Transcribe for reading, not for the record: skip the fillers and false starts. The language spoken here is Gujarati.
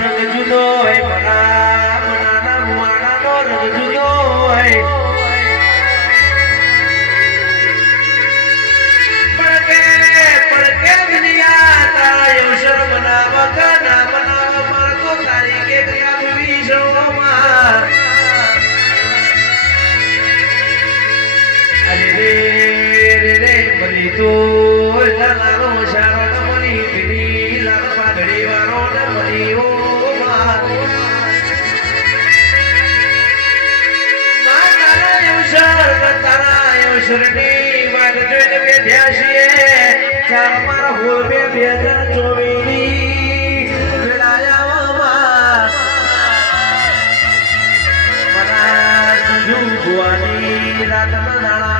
રંગ જુદો હોય ભલા મનાના મુવાણાનો રંગ જુદો હોય પડકે દુનિયા તારા અવસર બનાવ કે ના બનાવ મારે તો તારીખે ગયા વિશ્વમાં અરે રે રે રે બની તો લાલો શારણ મની પીડી લાલ પાઘડી વાળો ને મની ઓ માં તારા અવસરની વાત જોઈને બેઠ્યા છીએ ચાર મારા હોલ 2024 વેળાયામાં મારા સંજુ ભુવાની રાતના દાડા